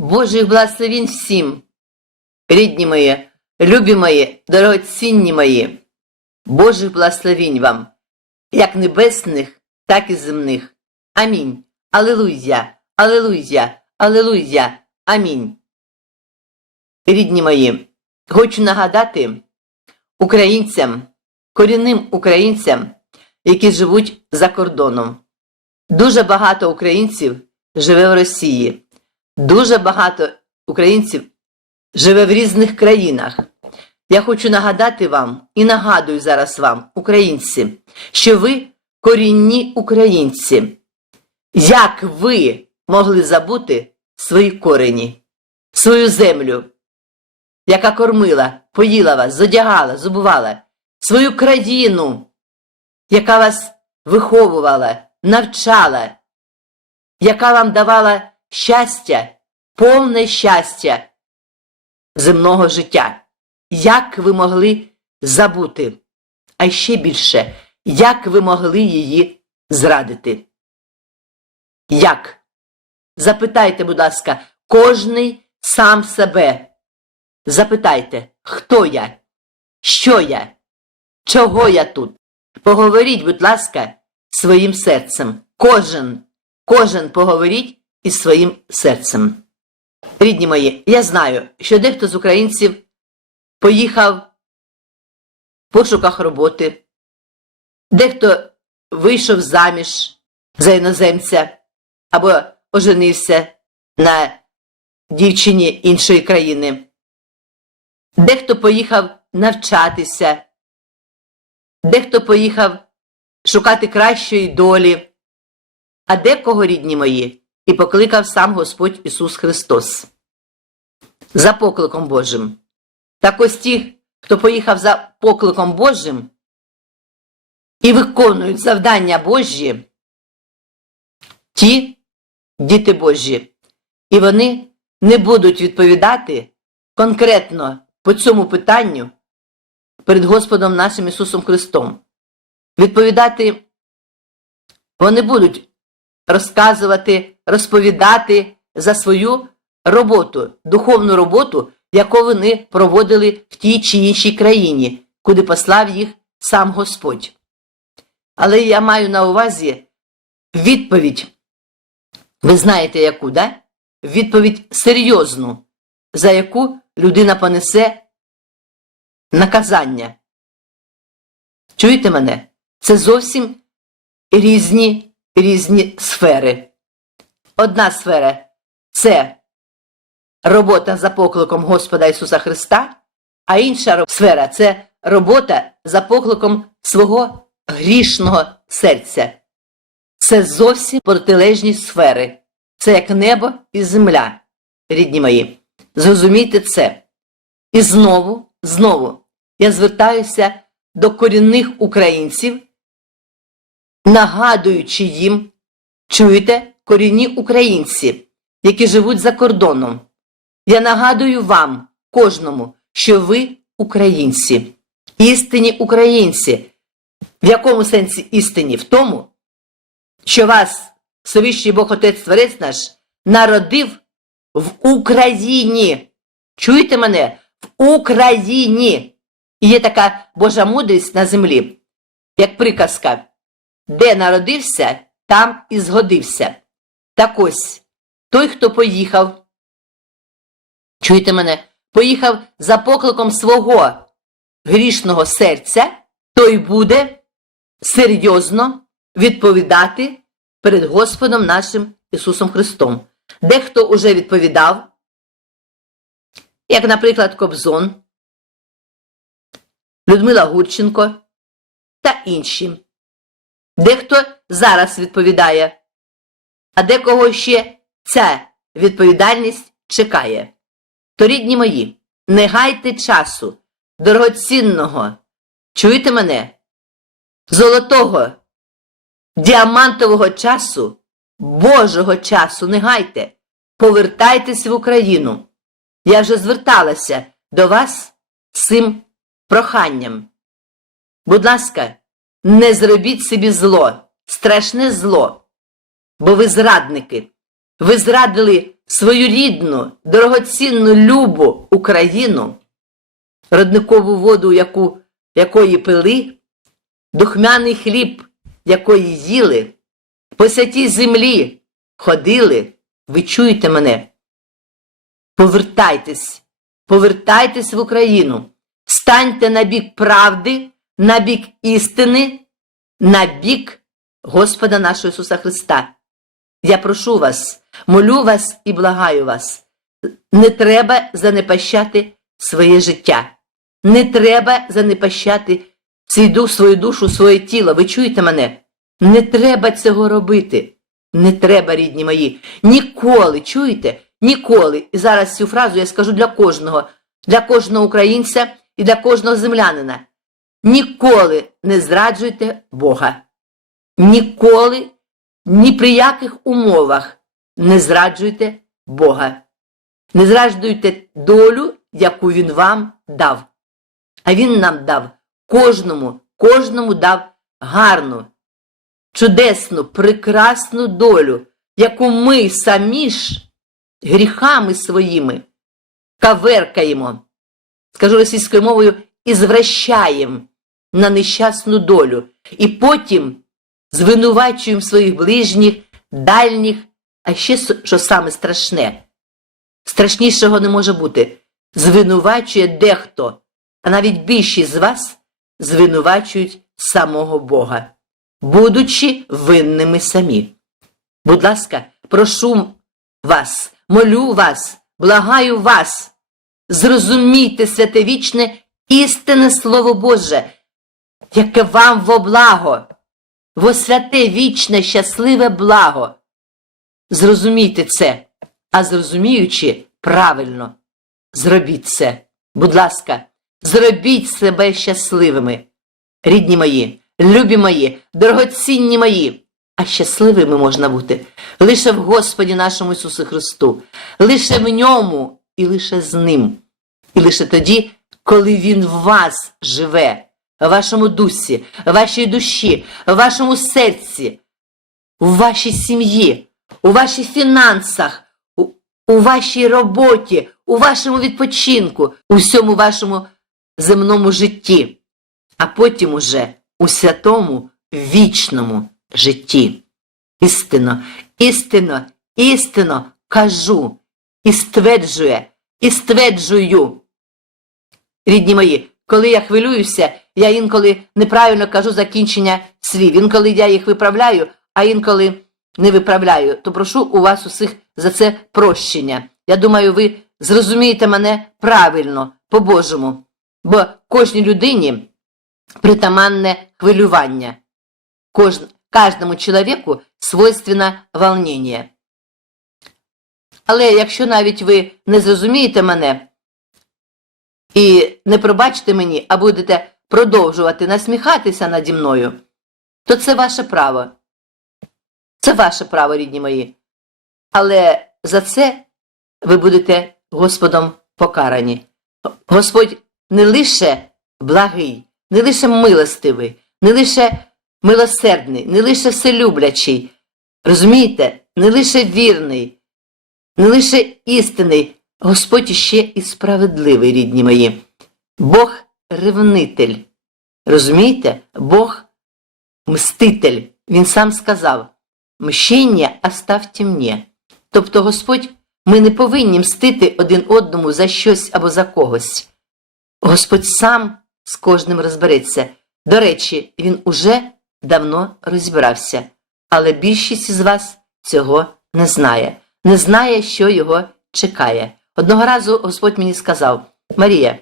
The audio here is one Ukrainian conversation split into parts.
Божих благословінь всім, рідні мої, любі мої, дорогоцінні мої, Божих благословінь вам, як небесних, так і земних. Амінь. Алилуйя, Алилуйя, Алилуйя, Амінь. Рідні мої, хочу нагадати українцям, корінним українцям, які живуть за кордоном. Дуже багато українців живе в Росії. Дуже багато українців живе в різних країнах. Я хочу нагадати вам і нагадую зараз вам, українці, що ви корінні українці. Як ви могли забути свої корені, свою землю, яка кормила, поїла вас, зодягала, зубувала, свою країну, яка вас виховувала, навчала, яка вам давала щастя, повне щастя земного життя. Як ви могли забути, а ще більше, як ви могли її зрадити? Як? Запитайте, будь ласка, кожний сам себе. Запитайте, хто я? Що я? Чого я тут? Поговоріть, будь ласка, своїм серцем. Кожен, кожен поговоріть із своїм серцем. Рідні мої, я знаю, що дехто з українців поїхав в пошуках роботи, дехто вийшов заміж за іноземця або оженився на дівчині іншої країни. Дехто поїхав навчатися, дехто поїхав шукати кращої долі, а декого, рідні мої, і покликав сам Господь Ісус Христос. За покликом Божим. Так ось ті, хто поїхав за покликом Божим і виконують завдання Божі, ті діти Божі, і вони не будуть відповідати конкретно по цьому питанню перед Господом нашим Ісусом Христом. Відповідати вони будуть розказувати, розповідати за свою роботу, духовну роботу, яку вони проводили в тій чи іншій країні, куди послав їх сам Господь. Але я маю на увазі відповідь. Ви знаєте, яку, да? Відповідь серйозну, за яку людина понесе наказання. Чуєте мене? Це зовсім різні, різні сфери. Одна сфера це робота за покликом Господа Ісуса Христа, а інша сфера це робота за покликом свого грішного серця. Це зовсім протилежні сфери. Це як небо і земля, рідні мої. Зрозумійте це. І знову, знову я звертаюся до корінних українців, нагадуючи їм, чуєте, корінні українці, які живуть за кордоном. Я нагадую вам, кожному, що ви українці, істинні українці. В якому сенсі істині? В тому, що вас Всевищий Бог Отець Творець наш народив в Україні. Чуєте мене? В Україні. І є така Божа мудрість на землі, як приказка, де народився, там і згодився. Так ось, той, хто поїхав, чуєте мене, поїхав за покликом свого грішного серця, той буде серйозно відповідати перед Господом нашим Ісусом Христом. Дехто уже відповідав, як, наприклад, Кобзон, Людмила Гурченко та інші. Дехто зараз відповідає, а декого ще ця відповідальність чекає. То, рідні мої, не гайте часу, дорогоцінного, чуєте мене? Золотого, діамантового часу, Божого часу не гайте, повертайтесь в Україну. Я вже зверталася до вас цим проханням. Будь ласка, не зробіть собі зло, страшне зло, бо ви зрадники. Ви зрадили свою рідну, дорогоцінну любу Україну, родникову воду, яку, якої пили, духмяний хліб, якої їли, по святій землі ходили, ви чуєте мене? Повертайтесь, повертайтесь в Україну, станьте на бік правди, на бік істини, на бік Господа нашого Ісуса Христа. Я прошу вас, молю вас і благаю вас. Не треба занепащати своє життя. Не треба занепащати свою душу, своє тіло. Ви чуєте мене? Не треба цього робити. Не треба, рідні мої. Ніколи, чуєте? Ніколи. І зараз цю фразу я скажу для кожного, для кожного українця і для кожного землянина. Ніколи не зраджуйте Бога. Ніколи, ні при яких умовах не зраджуйте Бога. Не зраджуйте долю, яку Він вам дав. А Він нам дав кожному, кожному дав гарну, чудесну, прекрасну долю, яку ми самі ж гріхами своїми каверкаємо, скажу російською мовою, і звращаємо на нещасну долю. І потім звинувачуємо своїх ближніх, дальніх, а ще що саме страшне, страшнішого не може бути. Звинувачує дехто, а навіть більшість з вас звинувачують самого Бога, будучи винними самі. Будь ласка, прошу вас, молю вас, благаю вас, зрозумійте святе вічне істинне Слово Боже, яке вам во благо, во святе вічне, щасливе благо. Зрозумійте це, а зрозуміючи правильно, зробіть це. Будь ласка, зробіть себе щасливими, рідні мої, любі мої, дорогоцінні мої. А щасливими можна бути лише в Господі нашому Ісусу Христу, лише в ньому і лише з Ним. І лише тоді, коли Він в вас живе, вашому дусі, вашій душі, вашому серці, у вашій сім'ї, у ваших фінансах, у, у вашій роботі, у вашому відпочинку, у всьому вашому земному житті, а потім уже у святому вічному житті. Істинно, істинно, істинно кажу і стверджує, і стверджую. Рідні мої, коли я хвилююся, я інколи неправильно кажу закінчення слів. Інколи я їх виправляю, а інколи не виправляю, то прошу у вас усіх за це прощення. Я думаю, ви зрозумієте мене правильно, по-божому, бо кожній людині притаманне хвилювання. Кож... Каждому чоловіку свойственно волнение. Але якщо навіть ви не зрозумієте мене і не пробачите мені, а будете продовжувати насміхатися наді мною, то це ваше право. Це ваше право, рідні мої. Але за це ви будете Господом покарані. Господь не лише благий, не лише милостивий, не лише милосердний, не лише вселюблячий, розумієте, не лише вірний, не лише істинний, Господь іще і справедливий, рідні мої. Бог ревнитель. Розумієте? Бог мститель. Він сам сказав: мщення оставте мені. Тобто, Господь, ми не повинні мстити один одному за щось або за когось. Господь сам з кожним розбереться. До речі, він уже давно розібрався, але більшість із вас цього не знає, не знає, що його чекає. Одного разу Господь мені сказав: Марія,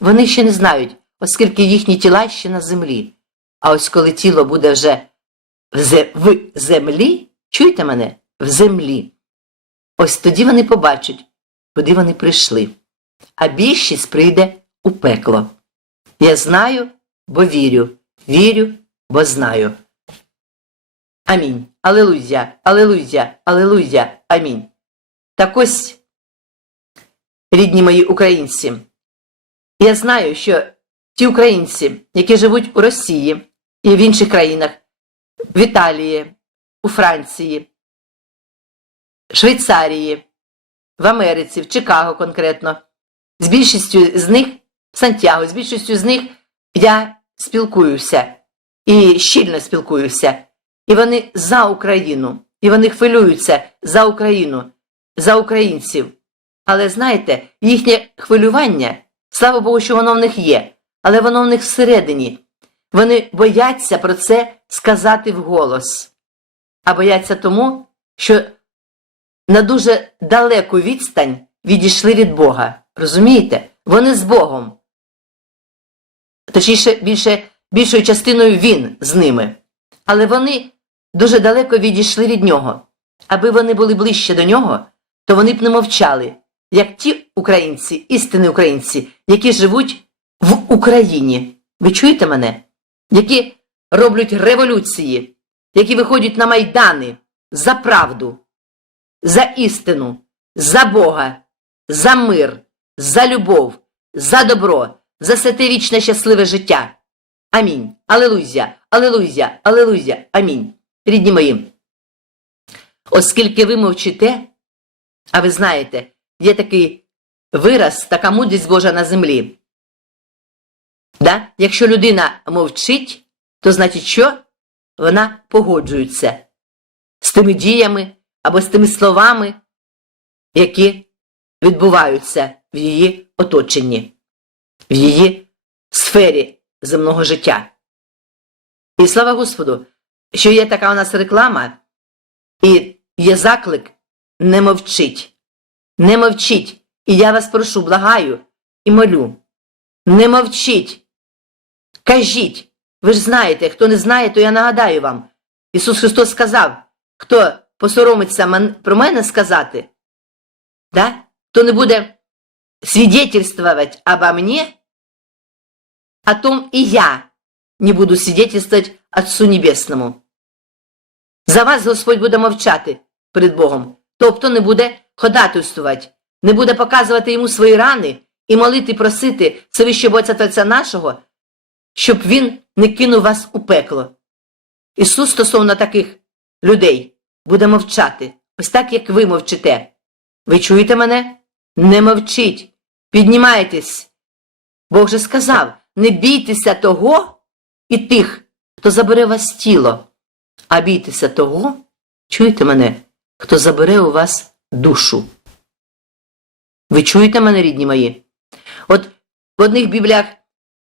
вони ще не знають, оскільки їхні тіла ще на землі. А ось коли тіло буде вже в землі, чуєте мене? В землі. Ось тоді вони побачать, куди вони прийшли. А більшість прийде у пекло. Я знаю, бо вірю, вірю, бо знаю. Амінь. Алелуя, Алелуя, Алелуя, Амінь. Так ось, рідні мої українці, я знаю, що ті українці, які живуть у Росії і в інших країнах, в Італії, у Франції, Швейцарії, в Америці, в Чикаго конкретно. З більшістю з них в Сантьяго, з більшістю з них я спілкуюся і щільно спілкуюся. І вони за Україну, і вони хвилюються за Україну, за українців. Але знаєте, їхнє хвилювання, слава Богу, що воно в них є, але воно в них всередині. Вони бояться про це сказати вголос, а бояться тому, що на дуже далеку відстань відійшли від Бога. Розумієте? Вони з Богом. Точніше, більше, більшою частиною він з ними. Але вони дуже далеко відійшли від нього. Аби вони були ближче до нього, то вони б не мовчали, як ті українці, істинні українці, які живуть в Україні. Ви чуєте мене? Які роблять революції, які виходять на майдани за правду, за істину, за Бога, за мир, за любов, за добро, за святе вічне щасливе життя. Амінь. Алелуя, алелуя, алелуя, амінь. Рідні мої. Оскільки ви мовчите, а ви знаєте, є такий вираз, така мудрість Божа на землі. Да? Якщо людина мовчить, то значить, що вона погоджується з тими діями або з тими словами, які відбуваються в її оточенні, в її сфері земного життя. І слава Господу, що є така у нас реклама, і є заклик не мовчить. Не мовчіть. І я вас прошу, благаю і молю. Не мовчіть. Кажіть. Ви ж знаєте, хто не знає, то я нагадаю вам. Ісус Христос сказав, хто посоромиться про мене сказати, да? хто не буде свидетельствовать обо мне, о том и я не буду свидетельствовать Отцу Небесному. За вас Господь буде мовчати перед Богом, тобто не буде ходатайствувати, не буде показувати йому свої рани і молити, просити Всевищого Отця Творця нашого, щоб він не кинув вас у пекло. Ісус стосовно таких людей буде мовчати, ось так, як ви мовчите. Ви чуєте мене? Не мовчіть, піднімайтесь. Бог же сказав: не бійтеся того і тих, хто забере вас тіло, а бійтеся того, чуєте мене, хто забере у вас душу. Ви чуєте мене, рідні мої? От в одних бібліях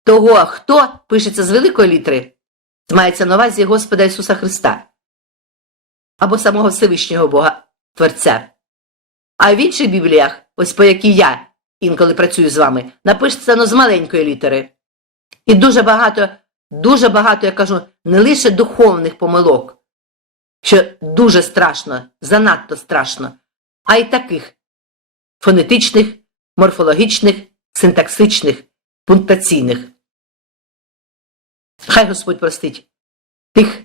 того, хто пишеться з великої літери, мається на увазі Господа Ісуса Христа або самого Всевишнього Бога Творця. А в інших бібліях, ось по якій я інколи працюю з вами, напишеться ну, з маленької літери. І дуже багато, дуже багато, я кажу, не лише духовних помилок, що дуже страшно, занадто страшно, а й таких фонетичних, морфологічних, синтаксичних, пунктаційних. Хай Господь простить тих,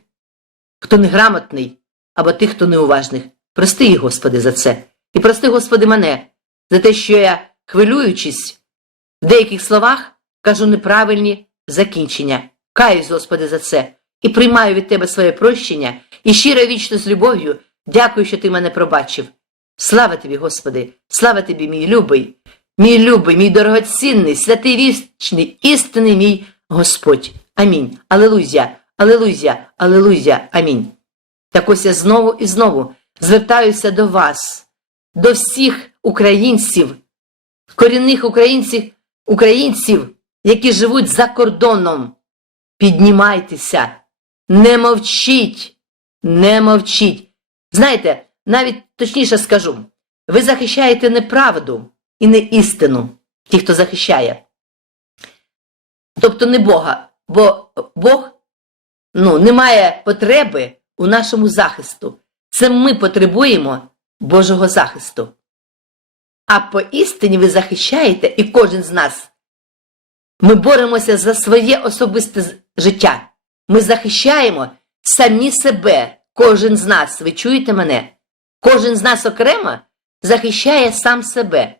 хто неграмотний, або тих, хто неуважних. Прости їх, Господи, за це. І прости, Господи, мене за те, що я, хвилюючись, в деяких словах кажу неправильні закінчення. Каюсь, Господи, за це і приймаю від Тебе своє прощення і щиро вічно з любов'ю дякую, що Ти мене пробачив. Слава тобі, Господи, слава тобі, мій любий, мій любий, мій дорогоцінний, святий вічний, істинний мій Господь. Амінь. Алелуя, алелуя, алелуя, амінь. Так ось я знову і знову звертаюся до вас, до всіх українців, корінних українців, українців, які живуть за кордоном. Піднімайтеся, не мовчіть, не мовчіть. Знаєте, навіть точніше скажу, ви захищаєте неправду і не істину, ті, хто захищає. Тобто не Бога, бо Бог ну, не має потреби у нашому захисту. Це ми потребуємо Божого захисту. А по істині ви захищаєте, і кожен з нас. Ми боремося за своє особисте життя. Ми захищаємо самі себе, кожен з нас. Ви чуєте мене? Кожен з нас окремо захищає сам себе.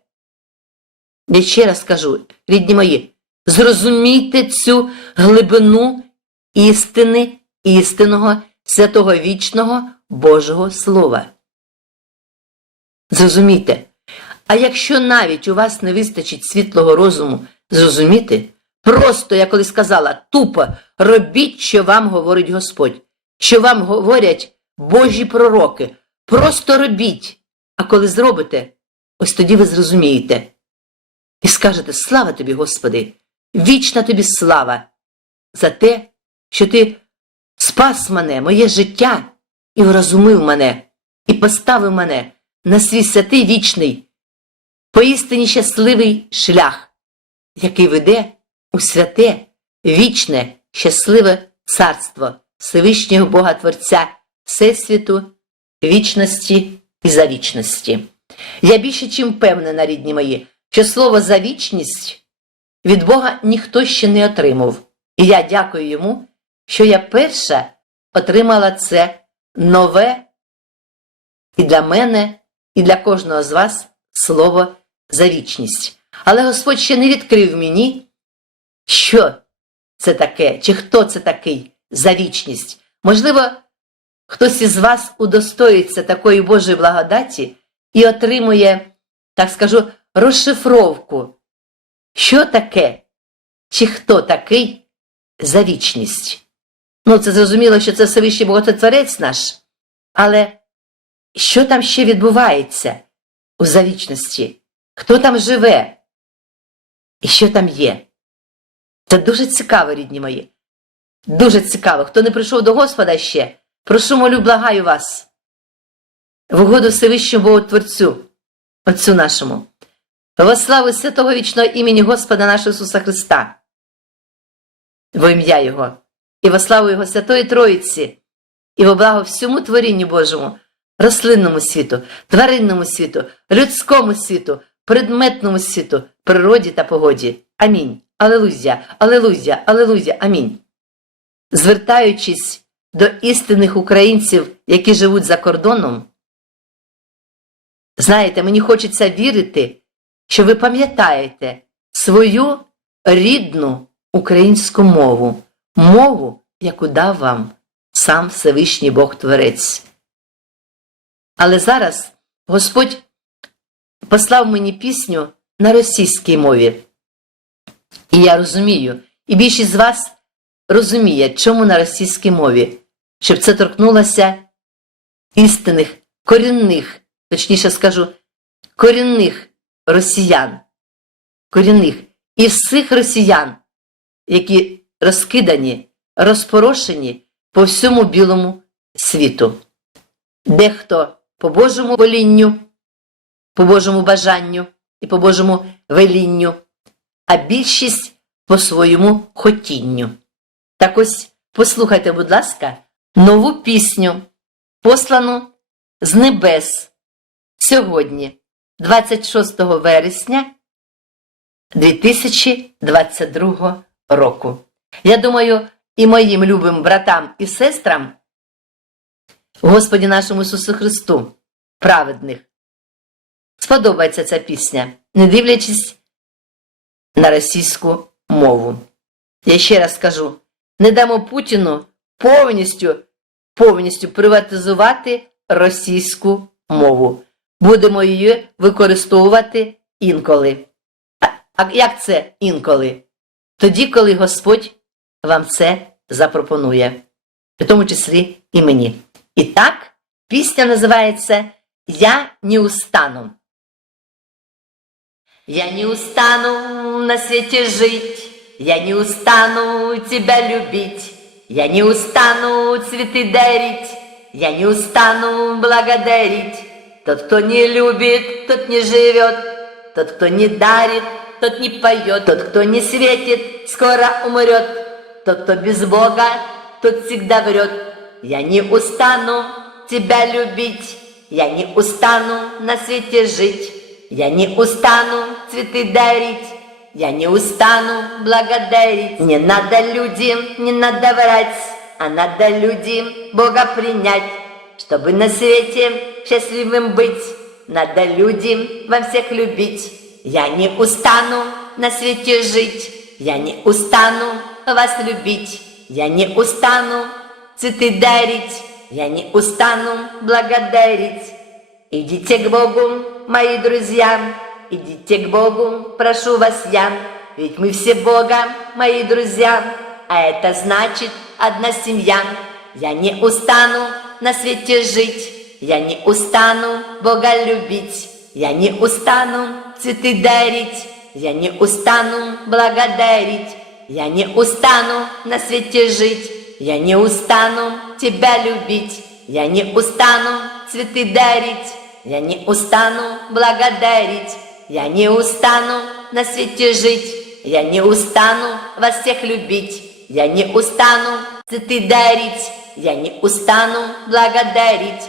Я ще раз кажу, рідні мої, зрозумійте цю глибину істини, істинного, святого вічного Божого Слова. Зрозумійте. А якщо навіть у вас не вистачить світлого розуму зрозуміти, просто, я колись сказала, тупо робіть, що вам говорить Господь, що вам говорять Божі пророки. Просто робіть. А коли зробите, ось тоді ви зрозумієте. І скажете: Слава тобі, Господи! Вічна тобі слава за те, що ти спас мене, моє життя, і врозумив мене, і поставив мене на свій святий вічний, поістині щасливий шлях, який веде у святе, вічне, щасливе царство Всевишнього Бога Творця, Всесвіту, вічності і завічності. Я більше чим певнена, рідні мої, що слово за вічність від Бога ніхто ще не отримав. І я дякую йому, що я перша отримала це нове і для мене, і для кожного з вас слово за вічність. Але Господь ще не відкрив мені, що це таке, чи хто це такий за вічність. Можливо, хтось із вас удостоїться такої Божої благодаті і отримує, так скажу, розшифровку, що таке, чи хто такий за вічність. Ну, це зрозуміло, що це Всевишній Боготворець наш, але що там ще відбувається у завічності? Хто там живе? І що там є? Це дуже цікаво, рідні мої. Дуже цікаво. Хто не прийшов до Господа ще, прошу молю, благаю вас. В угоду Всевишньому Боготворцю, Отцю нашому. Во славу святого вічного імені Господа нашого Ісуса Христа, во ім'я Його, і во славу Його Святої Троїці, і во благо всьому творінню Божому, рослинному світу, тваринному світу, людському світу, предметному світу, природі та погоді. Амінь. Алелуя, алелуя, алелуя, амінь. Звертаючись до істинних українців, які живуть за кордоном, знаєте, мені хочеться вірити, що ви пам'ятаєте свою рідну українську мову, мову, яку дав вам сам Всевишній Бог Творець. Але зараз Господь послав мені пісню на російській мові. І я розумію, і більшість з вас розуміє, чому на російській мові, щоб це торкнулося істинних, корінних, точніше скажу, корінних росіян, корінних і всіх росіян, які розкидані, розпорошені по всьому білому світу. Дехто по Божому волінню, по Божому бажанню і по Божому велінню, а більшість по своєму хотінню. Так ось послухайте, будь ласка, нову пісню, послану з небес сьогодні, 26 вересня 2022 року. Я думаю, і моїм любим братам і сестрам, Господі нашому Ісусу Христу, праведних, сподобається ця пісня, не дивлячись на російську мову. Я ще раз скажу: не дамо Путіну повністю, повністю приватизувати російську мову. Будемо її використовувати інколи. А, як це інколи? Тоді, коли Господь вам це запропонує, в тому числі і мені. І так, пісня називається Я не устану. Я не устану на свете жить, я не устану тебя любить, я не устану цветы дарить, я не устану благодарить. Тот, кто не любит, тот не живет, тот, кто не дарит, тот не поет, тот, кто не светит, скоро умрет, тот, кто без Бога, тот всегда врет. Я не устану тебя любить, я не устану на свете жить. Я не устану цветы дарить, я не устану благодарить. Не надо людям, не надо врать, а надо людям Бога принять. Чтобы на свете счастливым быть, надо людям во всех любить. Я не устану на свете жить, я не устану вас любить. Я не устану цветы дарить, я не устану благодарить. Идите к Богу, мои друзья, идите к Богу, прошу вас я, ведь мы все Бога, мои друзья, а это значит одна семья. Я не устану на свете жить, я не устану Бога любить, я не устану цветы дарить, я не устану благодарить, я не устану на свете жить, я не устану тебя любить, я не устану цветы дарить, я не устану благодарить, я не устану на свете жить, я не устану вас всех любить, я не устану цветы дарить, я не устану благодарить,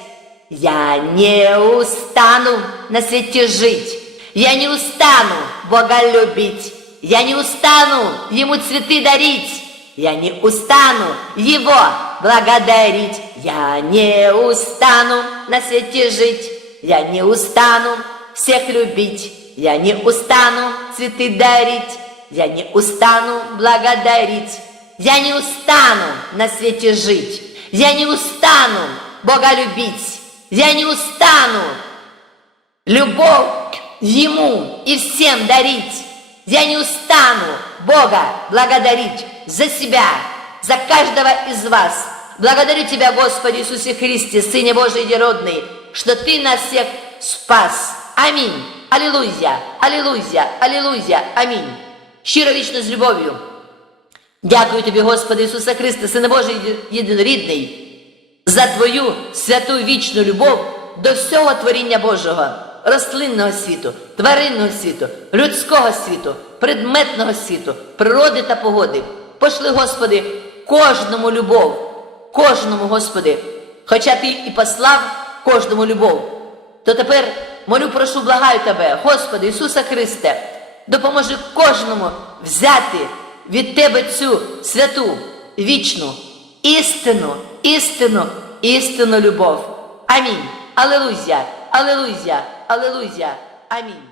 я не устану на свете жить, я не устану Бога любить, я не устану Ему цветы дарить, я не устану Его благодарить, я не устану на свете жить, я не устану всех любить, я не устану цветы дарить, я не устану благодарить, я не устану на свете жить, я не устану Бога любить, я не устану любовь Ему и всем дарить. Я не устану Бога благодарить за себя, за каждого из вас. Благодарю Тебя, Господи Иисусе Христе, Сыне Божий Единородный, что Ты нас всех спас. Аминь. Аллилуйя, аллилуйя, аллилуйя, амінь. Щиро вічно з любов'ю. Дякую тобі, Господи Ісусе Христе, Сине Божий єдинорідний, за Твою святу вічну любов до всього творіння Божого, рослинного світу, тваринного світу, людського світу, предметного світу, природи та погоди. Пошли, Господи, кожному любов, кожному, Господи, хоча Ти і послав кожному любов, то тепер молю, прошу, благаю Тебе, Господи Ісуса Христе, допоможи кожному взяти від Тебе цю святу, вічну, істину, істину, істинну любов. Амінь. Алелуя, алелуя, алелуя, амінь.